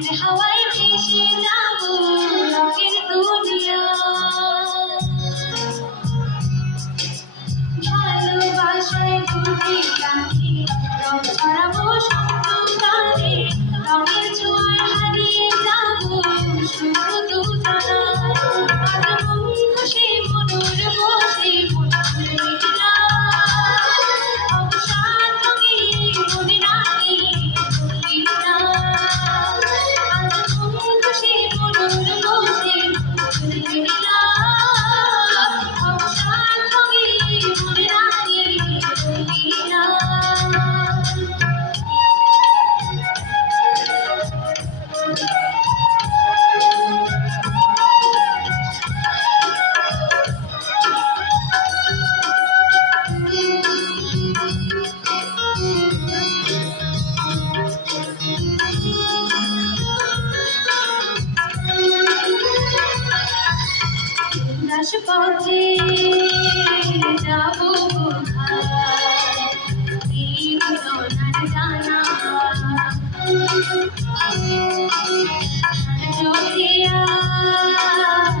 你好啊 চোখে আজ